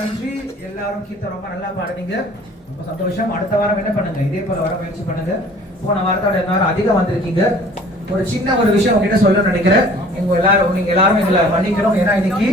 நன்றி. எல்லாரும் கீர்த்தனை ரொம்ப நல்லா பாடுனீங்க, ரொம்ப சந்தோஷம். அடுத்த வாரம் என்ன பண்ணுங்க, இதே போல வர முயற்சி பண்ணுங்க. போன வாரத்தோட எல்லாரும் அதிகம் வந்திருக்கீங்க. ஒரு சின்ன ஒரு விஷயம் உங்ககிட்ட சொல்லணும்னு நினைக்கிறேன். நீங்க எல்லாரும் எங்களை மன்னிக்கணும். ஏன்னா இன்னைக்கு